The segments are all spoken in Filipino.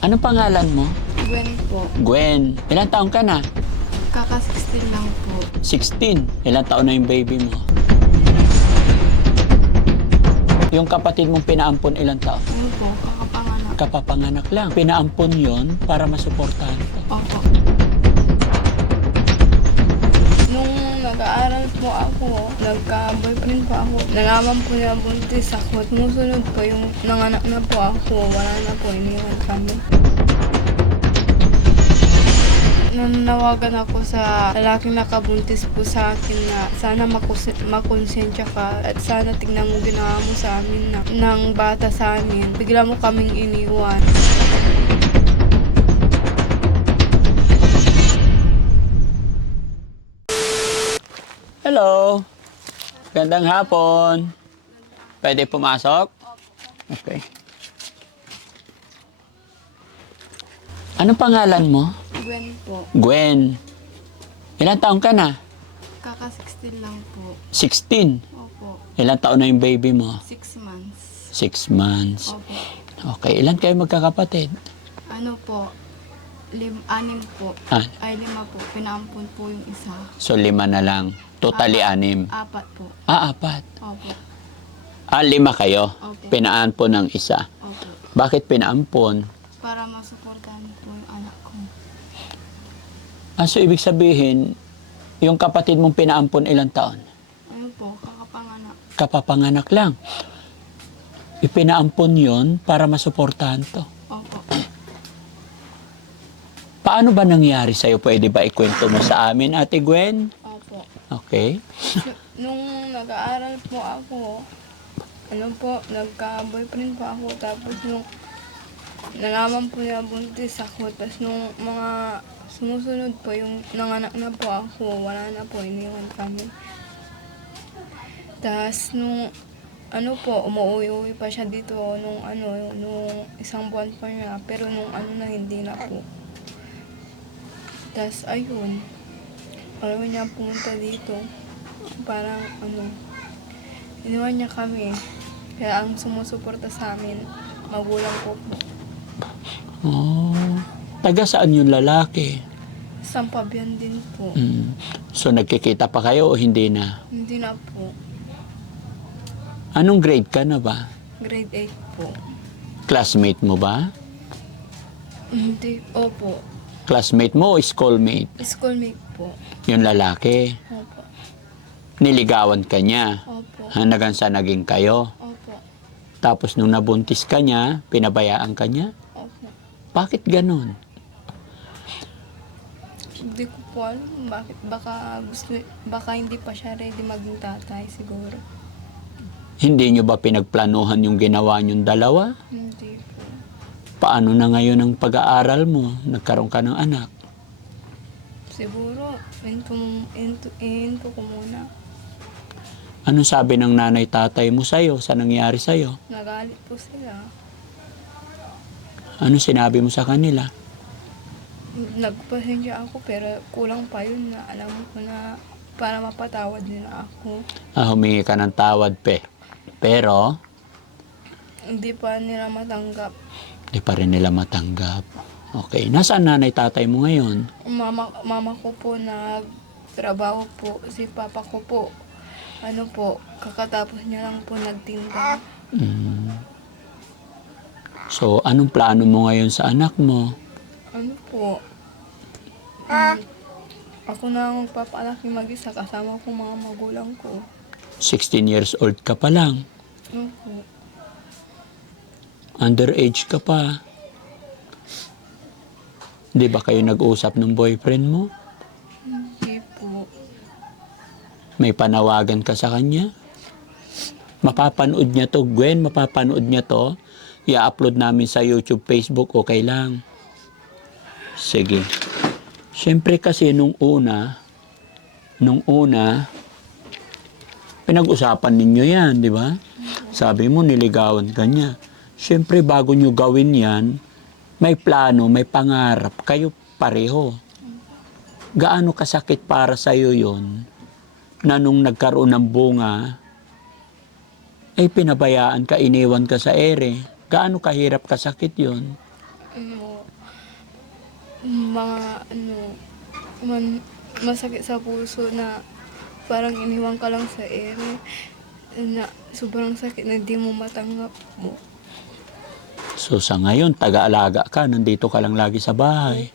Anong pangalan mo? Gwen po. Gwen. Ilang taon ka na? Kaka-16 lang po. 16. Ilang taon na yung baby mo? Yung kapatid mong pinaampon ilang taon? Ano po, kakapanganak. Kapapanganak lang. Pinaampon yon para masuportahan ka. Po ako, nagka-boyfriend po ako, nalaman po niya buntis ako. Sumusunod po yung nanganak na po ako, wala na po, iniwan kami. Nanawagan ako sa lalaking nakabuntis po sa akin na sana makus- makonsensya ka at sana tingnan mo ginawa mo sa amin na, ng bata sa amin. Bigla mo kaming iniwan. Hello. Gandang hapon. Pwede pumasok? Okay. Anong pangalan mo? Gwen po. Gwen. Ilang taon ka na? Kaka-16 lang po. 16. Opo. Ilang taon na yung baby mo? 6 months. 6 months. Opo. Okay. Ilan kayo magkakapatid? Ano po? Lim, anim po. Ah, Ay, lima po. Pinaampun po yung isa. so lima na lang. Totally anim. Apat po. Ah, apat. Opo. Ah, lima kayo. Opo. Pinaampon ng isa. Opo. Bakit pinaampon? Para masuportahan po yung anak ko. Ah, so ibig sabihin, yung kapatid mong pinaampon ilang taon? Ano po? Kakapanganak. Kapapanganak lang. Ipinaampon yon para masuportahan to. Opo. Paano ba nangyari sa'yo? Pwede ba ikwento mo sa amin, Ate Gwen? Okay. Nung nag-aaral po ako, ano po, nagka-boyfriend po ako. Tapos nung nalaman po niya buntis ako. Tapos nung mga sumusunod po, yung nanganak na po ako, wala na po, iniwan kami. Tapos nung ano po, umuwi-uwi pa siya dito nung ano, nung isang buwan pa niya. Pero nung ano na, hindi na po. Tapos ayun, ayaw niya pumunta dito. Parang ano, iniwan niya kami. Kaya ang sumusuporta sa amin, magulang ko po. Oh. Taga saan yung lalaki? Sampabian din po. Mm. So nagkikita pa kayo o hindi na? Hindi na po. Anong grade ka na ba? Grade 8 po. Classmate mo ba? Hindi, opo. Classmate mo o schoolmate? Schoolmate po. Yung lalaki. Opo. Niligawan ka niya. Opo. Hanggang sa naging kayo. Opo. Tapos nung nabuntis ka niya, pinabayaan ka niya. Opo. Bakit ganun? Hindi ko po alam bakit. Baka gusto, baka hindi pa siya ready maging tatay siguro. Hindi nyo ba pinagplanuhan yung ginawa nyong dalawa? Hindi. Paano na ngayon ang pag-aaral mo? Nagkaroon ka ng anak. Siguro, into, into, into ko muna. Anong sabi ng nanay tatay mo sa'yo sa nangyari sa'yo? Nagalit po sila. Ano sinabi mo sa kanila? Nagpasensya ako pero kulang pa yun na alam ko na para mapatawad nila ako. Ah, humingi ka ng tawad, pe. Pero, Hindi pa nila matanggap. Di pa rin nila matanggap. Okay. Nasaan nanay tatay mo ngayon? Mama, mama ko po nagtrabaho po. Si papa ko po, ano po, kakatapos niya lang po nagtinda. Mm. So, anong plano mo ngayon sa anak mo? Ano po, mm, ako na ang magpapalaki mag-isa kasama ko mga magulang ko. 16 years old ka pa lang. Ano po, Underage ka pa. Di ba kayo nag-usap ng boyfriend mo? hindi po. May panawagan ka sa kanya? Mapapanood niya to, Gwen, mapapanood niya to. I-upload namin sa YouTube, Facebook, okay lang. Sige. Siyempre kasi nung una, nung una, pinag-usapan ninyo yan, di ba? Sabi mo, niligawan ka niya. Siyempre, bago nyo gawin yan, may plano, may pangarap, kayo pareho. Gaano kasakit para sa'yo yon na nung nagkaroon ng bunga, ay pinabayaan ka, iniwan ka sa ere. Gaano kahirap kasakit yon Ano, mga ano, man, masakit sa puso na parang iniwan ka lang sa ere na sobrang sakit na di mo matanggap mo. So sa ngayon, taga-alaga ka, nandito ka lang lagi sa bahay.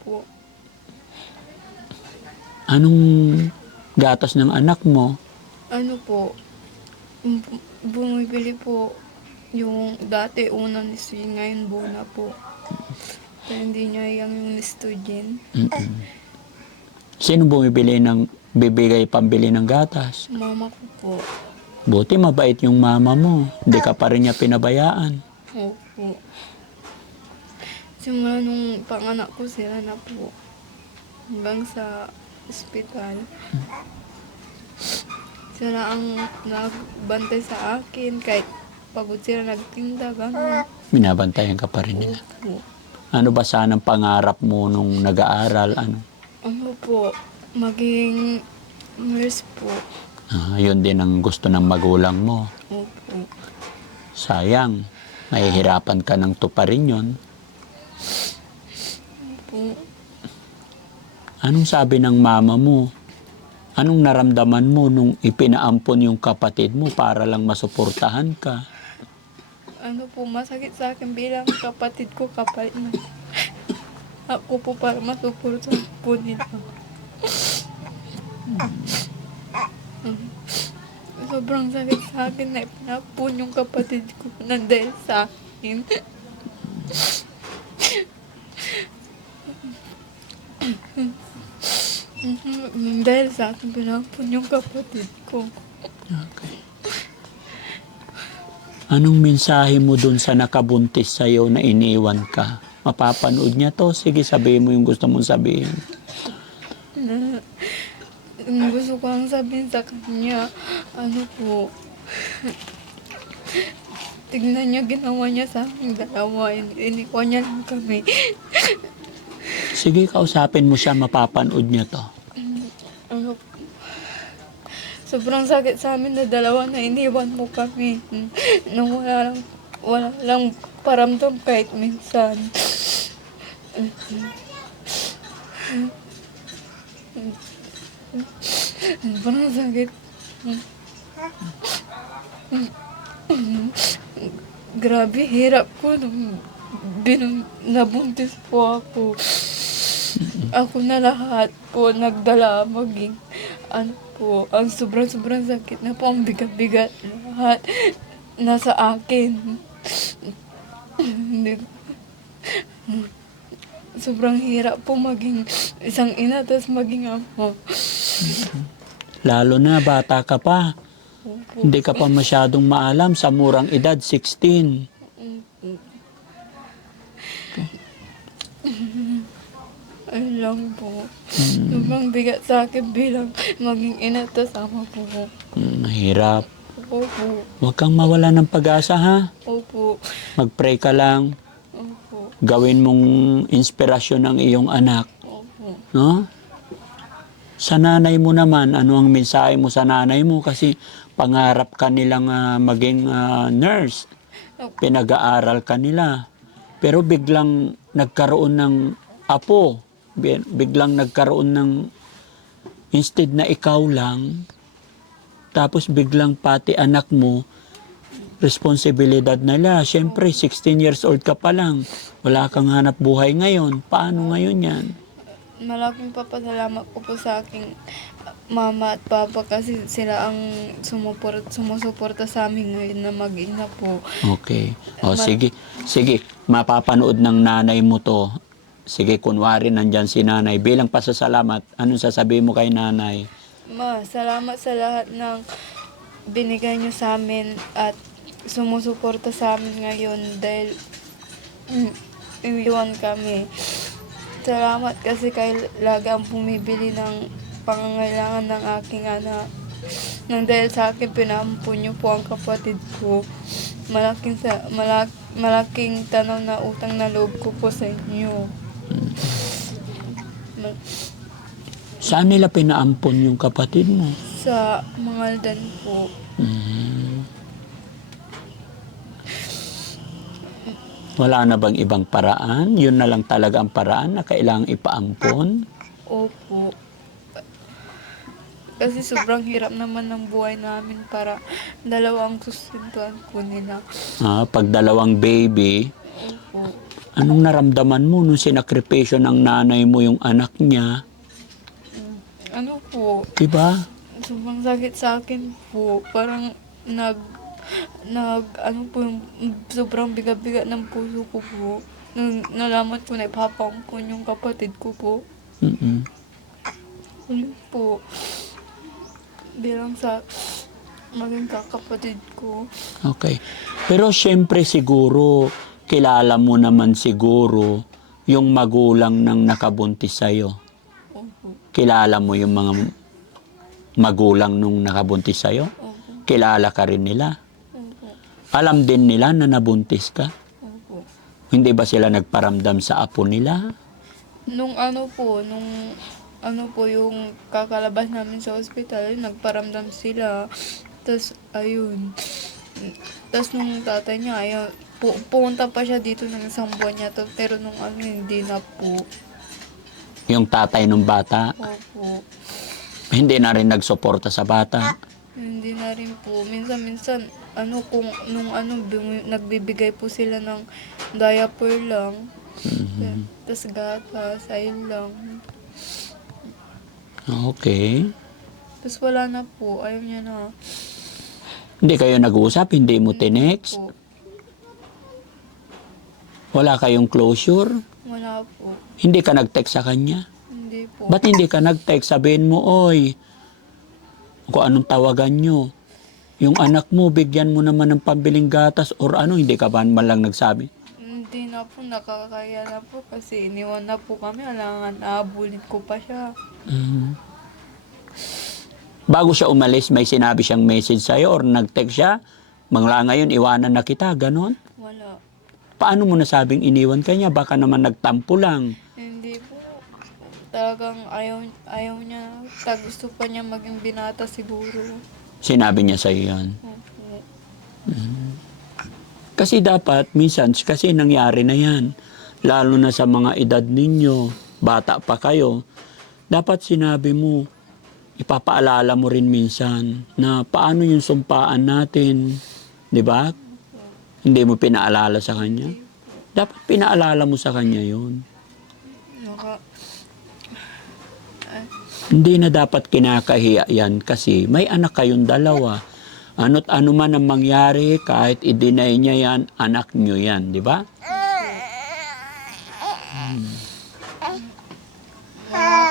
Anong gatas ng anak mo? Ano po, bu- bumibili po yung dati unang nisto ngayon bona po. Kaya hindi niya yung dyan. Mm-mm. Sino bumibili ng bibigay pambili ng gatas? Mama ko po. Buti mabait yung mama mo. Hindi ka pa rin niya pinabayaan. Opo. Simula nung panganak ko sila na po. Hanggang sa ospital. Sila ang nagbantay sa akin. Kahit pagod sila nagtinda, gano'n. Binabantayan ka pa rin nila. Opo. Ano ba sanang pangarap mo nung nag-aaral? Ano? Ano po, maging nurse po. Ah, yun din ang gusto ng magulang mo. Opo. Sayang, mahihirapan ka ng tuparin yun. Anong sabi ng mama mo? Anong naramdaman mo nung ipinaampon yung kapatid mo para lang masuportahan ka? Ano po, masakit sa akin bilang kapatid ko kapalit na. Ako po para masuportahan po nila. Sobrang sakit sa akin na ipinapon yung kapatid ko na dahil sa akin. Dahil sa akin pinapon yung kapatid ko. Okay. Anong mensahe mo dun sa nakabuntis sa'yo na iniwan ka? Mapapanood niya to? Sige, sabihin mo yung gusto mong sabihin. na ang gusto ko lang sabihin sa kanya, ano po, tignan niya ginawa niya sa aming dalawa, in- inikwa niya lang kami. Sige, kausapin mo siya, mapapanood niya to. ano, sobrang sakit sa amin na dalawa na iniwan mo kami. Na wala lang, wala lang paramdam kahit minsan. Sobrang sakit. Grabe, hirap ko nung binun, nabuntis po ako. Ako na lahat po nagdala maging ano po, ang sobrang-sobrang sakit na po, ang bigat-bigat lahat nasa akin. Hindi Sobrang hirap po maging isang ina tapos maging ama. Lalo na, bata ka pa. Hindi ka pa masyadong maalam sa murang edad, 16. Ayun lang po. Sobrang bigat sa akin bilang maging ina tapos ama po. Mm, Mahirap. Opo. Huwag kang mawala ng pag-asa ha. Opo. Mag-pray ka lang. Opo. Gawin mong inspirasyon ng iyong anak. Opo. No? Sa nanay mo naman, ano ang mensahe mo sa nanay mo? Kasi pangarap ka nilang ah, maging ah, nurse. Pinag-aaral ka nila. Pero biglang nagkaroon ng apo. Bi- Biglang nagkaroon ng instead na ikaw lang, tapos biglang pati anak mo, responsibilidad nila. Siyempre, 16 years old ka pa lang. Wala kang hanap buhay ngayon. Paano ngayon yan? Malaking papasalamat ko po sa aking mama at papa kasi sila ang sumuport, sumusuporta sa amin ngayon na mag-ina po. Okay. O Ma- sige, sige, mapapanood ng nanay mo to. Sige, kunwari nandyan si nanay. Bilang pasasalamat, anong sasabihin mo kay nanay? Ma, salamat sa lahat ng binigay niyo sa amin at sumusuporta sa amin ngayon dahil mm, iniwan kami. Salamat kasi kay lagi ang bumibili ng pangangailangan ng aking anak. Nang dahil sa akin, pinampun niyo po ang kapatid ko. Malaking, sa, malak, malaking tanaw na utang na loob ko po sa inyo. Saan nila pinaampon yung kapatid mo? sa Mangaldan po. Mm. Wala na bang ibang paraan? Yun na lang talaga ang paraan na kailangang ipaampon? Opo. Kasi sobrang hirap naman ng buhay namin para dalawang sustentuhan po nila. Ah, pag dalawang baby, Opo. Anong naramdaman mo nung sinakripisyo ng nanay mo yung anak niya? Ano po, Diba? sobrang sakit sa akin po. Parang nag, nag, ano po, yung sobrang bigat-bigat ng puso ko po. Nung nalaman ko na ipapampun yung kapatid ko po. Mm-mm. Ano po, bilang sa maging kakapatid ko. Okay. Pero syempre siguro, kilala mo naman siguro yung magulang ng nakabuntis sa'yo. Kilala mo yung mga magulang nung nakabuntis sa'yo? Kilala ka rin nila. Alam din nila na nabuntis ka. Hindi ba sila nagparamdam sa apo nila? Nung ano po, nung ano po yung kakalabas namin sa ospital, nagparamdam sila. Tapos, ayun. Tapos nung tatay niya, ayun, pu- pumunta pa siya dito ng isang buwan niya to, pero nung ano, hindi na po. Yung tatay ng bata, Opo. hindi na rin nagsuporta sa bata. Hindi na rin po. Minsan-minsan, ano, kung nung ano, bumi- nagbibigay po sila ng diaper lang. Tapos gatas, ayun lang. Okay. Tapos wala na po, ayaw niya na. Hindi kayo nag-usap, hindi mo tinext, Po. wala kayong closure, Wala po. hindi ka nag-text sa kanya. Hindi po. Ba't hindi ka nag-text? Sabihin mo, oy, kung anong tawagan nyo. Yung anak mo, bigyan mo naman ng pambiling gatas or ano, hindi ka ba man lang nagsabi? Hindi na po, nakakaya na po kasi iniwan na po kami. Alangan, naabulit ko pa siya. Mhm. Bago siya umalis, may sinabi siyang message sa'yo or nag-text siya, mangla ngayon, iwanan na kita, ganon. Wala. Paano mo nasabing iniwan ka niya? Baka naman nagtampo lang. Hindi po. Talagang ayaw, ayaw niya. Ta gusto pa niya maging binata siguro. Sinabi niya sa'yo yan. Opo. Kasi dapat, minsan, kasi nangyari na yan. Lalo na sa mga edad ninyo, bata pa kayo. Dapat sinabi mo, ipapaalala mo rin minsan na paano yung sumpaan natin. Di ba? Hindi mo pinaalala sa kanya. Dapat pinaalala mo sa kanya. Naka, Hindi na dapat kinakahiya yan kasi may anak kayong dalawa. Ano't ano man ang mangyari, kahit i-deny niya yan, anak niyo yan, di ba?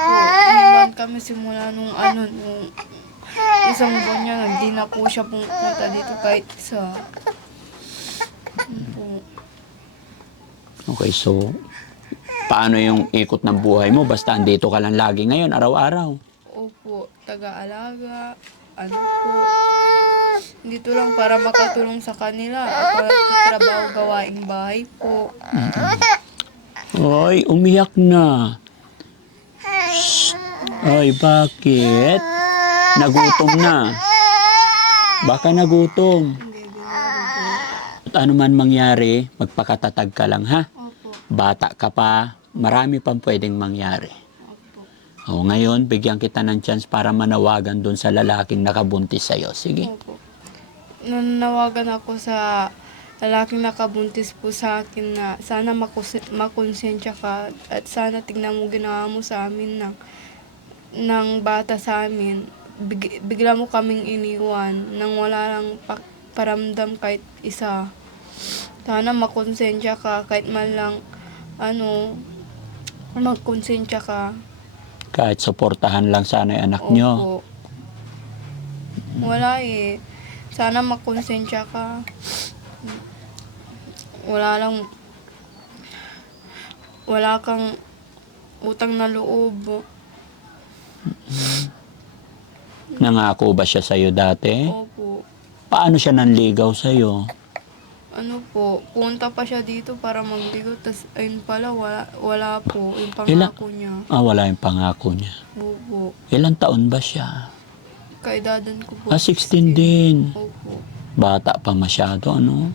wala po. Iniwan kami simula nung ano, nung isang buwan niya, hindi na po siya pumunta dito kahit. Yun po. Okay, so paano yung ikot ng buhay mo? Basta andito ka lang lagi ngayon, araw-araw. Opo, taga-alaga, ano po. Dito lang para makatulong sa kanila. Ako trabaho gawaing bahay po. Oy, umiyak na. Shh. Oy, bakit? Nagutom na. Baka nagutom. Na At ano man mangyari, magpakatatag ka lang ha. Bata ka pa, marami pang pwedeng mangyari. O ngayon, bigyan kita ng chance para manawagan doon sa lalaking nakabuntis sa'yo. Sige. opo. Nanawagan ako sa lalaking nakabuntis po sa akin na sana makus- makonsensya ka at sana tignan mo ginawa mo sa amin ng, ng bata sa amin. Big, bigla mo kaming iniwan nang wala lang pa- paramdam kahit isa. Sana makonsensya ka kahit man lang ano magkonsensya ka. Kahit suportahan lang sana yung anak nyo. Opo. Wala eh. Sana makonsensya ka. Wala lang wala kang utang na loob. Nangako ba siya sa'yo dati? Opo. Paano siya nanligaw sa'yo? Ano po, punta pa siya dito para magligo, tas ayun pala, wala, wala po, yung Ilan? pangako niya. Ah, wala yung pangako niya. Opo. Ilang taon ba siya? Kaedadan ko po. Ah, 16 din. Opo. Bata pa masyado, ano?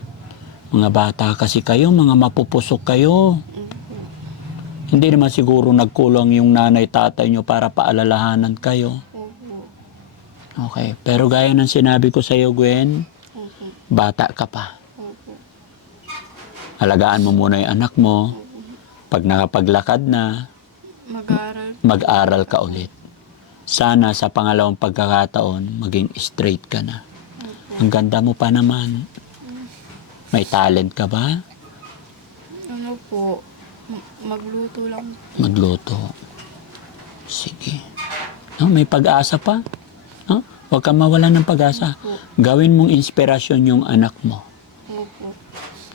Mga bata kasi kayo, mga mapupusok kayo. Hindi naman siguro nagkulang yung nanay tatay nyo para paalalahanan kayo. Okay. Pero gaya ng sinabi ko sa iyo, Gwen, bata ka pa. Alagaan mo muna yung anak mo. Pag nakapaglakad na, Mag-aaral. mag-aral ka ulit. Sana sa pangalawang pagkakataon, maging straight ka na. Ang ganda mo pa naman. May talent ka ba? Ano po, magluto lang. Magluto. Sige. No, may pag-asa pa. No? Huwag kang mawalan ng pag-asa. Gawin mong inspirasyon yung anak mo. Opo.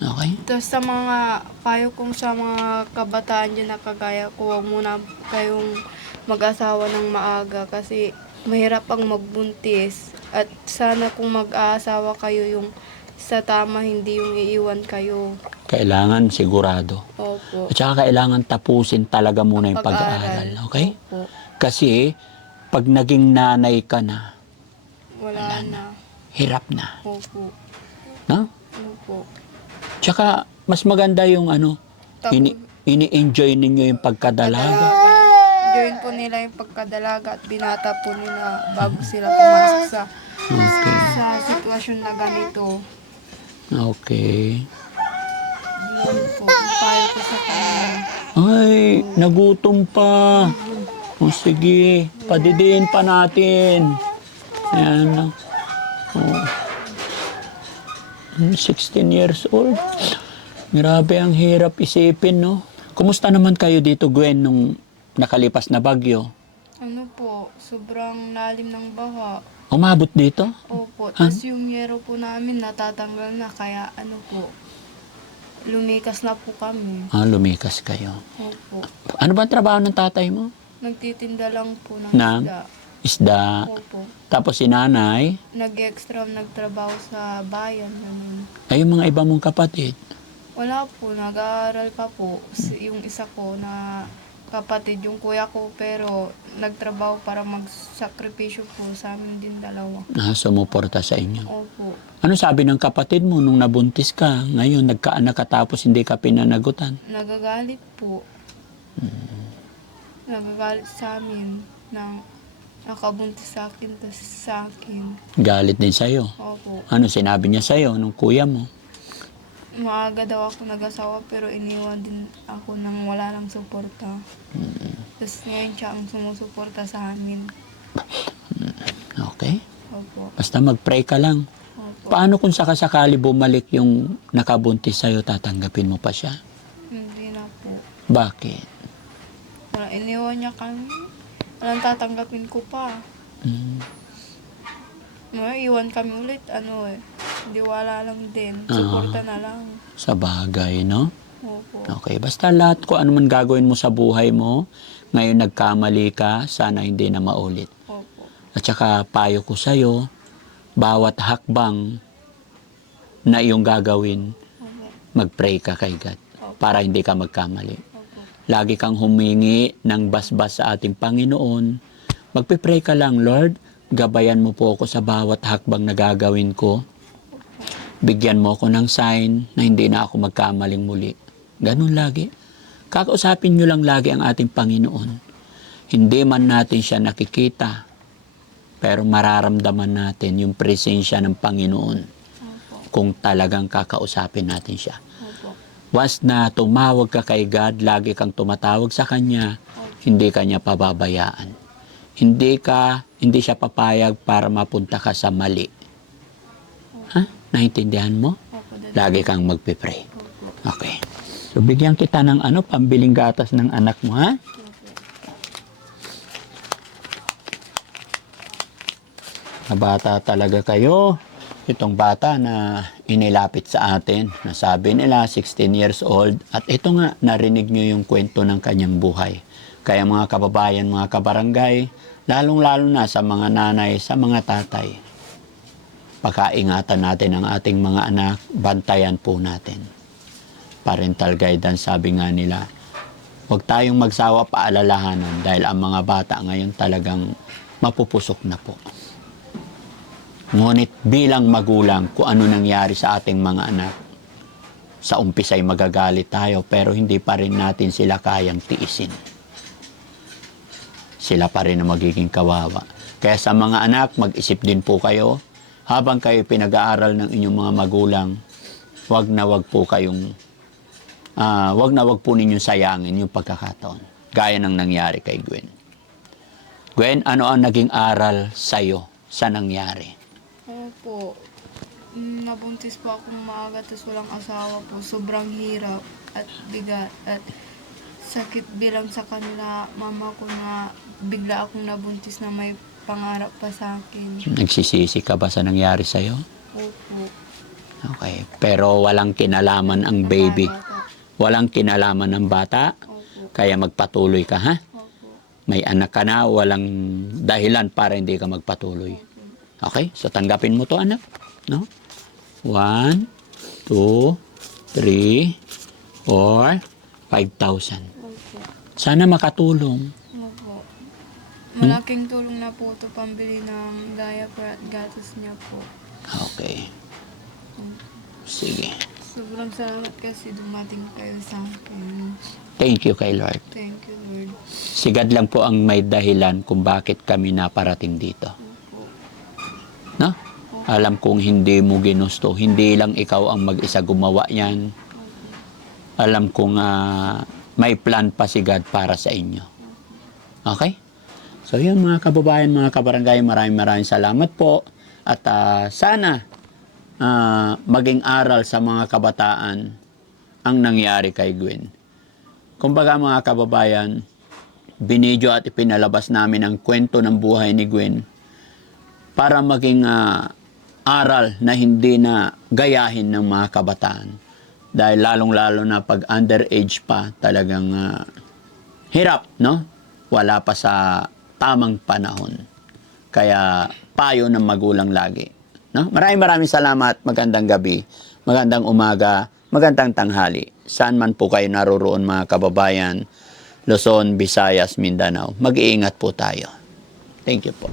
Okay? Tapos sa mga payo kong sa mga kabataan dyan na kagaya ko, huwag muna kayong mag-asawa ng maaga kasi mahirap ang magbuntis. At sana kung mag-aasawa kayo yung sa tama, hindi yung iiwan kayo. Kailangan sigurado. Opo. At saka kailangan tapusin talaga muna yung pag-aaral. Okay? Opo. Kasi, pag naging nanay ka na, Wala na. hirap na. Opo. No? Opo. Tsaka, mas maganda yung ano, Tapos, ini, ini-enjoy ninyo yung pagkadalaga. join po nila yung pagkadalaga at binata po nila bago sila pumasok sa Okay. sa sitwasyon na ganito. Okay. Yun po, yung payo ko sa kanila. Ay, nagutom pa. O sige, padidiin pa natin. Ayan. Oh. 16 years old. Grabe ang hirap isipin, no? Kumusta naman kayo dito, Gwen, nung nakalipas na bagyo? Ano po, sobrang lalim ng baha. Umabot dito? Opo, tapos yung yero po namin natatanggal na kaya ano po, lumikas na po kami. Ah, lumikas kayo. Opo, Ano ba ang trabaho ng tatay mo? nagtitinda lang po ng Na? isda. Isda. Opo, Tapos si nanay, nag-extra nagtrabaho sa bayan. Ganun. ay yung mga iba mong kapatid. Wala po, nag-aaral pa po. Si- Yung isa ko na kapatid, yung kuya ko, pero nagtrabaho para magsakripisyo po sa amin din dalawa. na sumuporta sa inyo. Opo. Ano sabi ng kapatid mo nung nabuntis ka? Ngayon, nagkaanak ka tapos hindi ka pinanagutan. Nagagalit po. Nagagalit sa amin ng nakabuntis sa akin, tas sa akin. Galit din sa'yo. Opo. Ano sinabi niya sa'yo nung kuya mo? Maaga daw ako nag-asawa pero iniwan din ako nang wala ng suporta. Tapos ngayon siya ang sumusuporta sa amin. Okay? Opo. Basta mag-pray ka lang. Opo. Paano kung sakasakali bumalik yung nakabuntis sa'yo, tatanggapin mo pa siya? Hindi na po. Bakit? Wala, iniwan niya kami. Walang tatanggapin ko pa. Hmm. May iwan kami ulit, ano eh. Hindi wala lang din. Ah. Suporta na lang. Sa bagay, no? Opo. Okay, basta lahat ko ano man gagawin mo sa buhay mo, ngayon nagkamali ka, sana hindi na maulit. Opo. At saka payo ko sa'yo, bawat hakbang na iyong gagawin, Opo. mag-pray ka kay God para hindi ka magkamali. Opo. Lagi kang humingi ng basbas sa ating Panginoon. Magpipray ka lang, Lord, gabayan mo po ako sa bawat hakbang na gagawin ko. Bigyan mo ako ng sign na hindi na ako magkamaling muli. Ganun lagi. Kakausapin nyo lang lagi ang ating Panginoon. Hindi man natin siya nakikita, pero mararamdaman natin yung presensya ng Panginoon Opo. kung talagang kakausapin natin siya. Opo. Once na tumawag ka kay God, lagi kang tumatawag sa Kanya, hindi ka niya pababayaan. Hindi ka, hindi siya papayag para mapunta ka sa mali. Ha? Naintindihan mo? Lagi kang magpipray. Okay. So, bigyan kita ng ano, pambiling gatas ng anak mo, ha? Opo. na bata talaga kayo. Itong bata na inilapit sa atin, na sabi nila 16 years old. At ito nga, narinig nyo yung kwento ng kanyang buhay. Kaya mga kababayan, mga kabarangay, lalong-lalo na sa mga nanay, sa mga tatay, pakaingatan natin ang ating mga anak, bantayan po natin. Parental guidance, sabi nga nila, huwag tayong magsawa paalalahanan dahil ang mga bata ngayon talagang mapupusok na po. Ngunit bilang magulang, kung ano nangyari sa ating mga anak, Sa umpisa ay magagalit tayo pero hindi pa rin natin sila kayang tiisin. Sila pa rin ang magiging kawawa. Kaya sa mga anak, mag-isip din po kayo habang kayo pinag-aaral ng inyong mga magulang, wag na wag po kayong ah, wag na wag po ninyong sayangin yung pagkakataon. Gaya ng nangyari kay Gwen. Gwen, ano ang naging aral sa'yo sa nangyari? Ano po, mm, nabuntis po akong maaga tapos walang asawa po. Sobrang hirap at bigat at sakit bilang sa kanila mama ko na bigla akong nabuntis na may pangarap pa sa akin. Nagsisisi ka ba sa nangyari sa'yo? Opo. Okay. Pero walang kinalaman ang baby. Walang kinalaman ng bata. Opo. Kaya magpatuloy ka, ha? Opo. May anak ka na, walang dahilan para hindi ka magpatuloy. Okay? So, tanggapin mo to, anak. No? One, two, three, four, five thousand. Sana makatulong. Opo. Malaking tulong na po ito pambili ng diaper at gatas niya po. Okay. Sige. Sobrang salamat kasi dumating kayo sa akin. Thank you kay Lord. Thank you, Lord. Sigad lang po ang may dahilan kung bakit kami naparating dito. Opo. No? Alam kong hindi mo ginusto. Hindi lang ikaw ang mag-isa gumawa yan. Alam kong ah, may plan pa si God para sa inyo. Okay? So yun mga kababayan, mga kabarangay, maraming maraming salamat po. At ah, sana ah, maging aral sa mga kabataan ang nangyari kay Gwen. Kumbaga mga kababayan, binidyo at ipinalabas namin ang kwento ng buhay ni Gwen para maging ah, aral na hindi na gayahin ng mga kabataan. Dahil lalong-lalo na pag underage pa, talagang ah, hirap, no? Wala pa sa tamang panahon. Kaya payo ng magulang lagi. No? Maraming maraming salamat. Magandang gabi, magandang umaga, magandang tanghali. Saan man po kayo naroroon mga kababayan, Luzon, Visayas, Mindanao. Mag-iingat po tayo. Thank you po.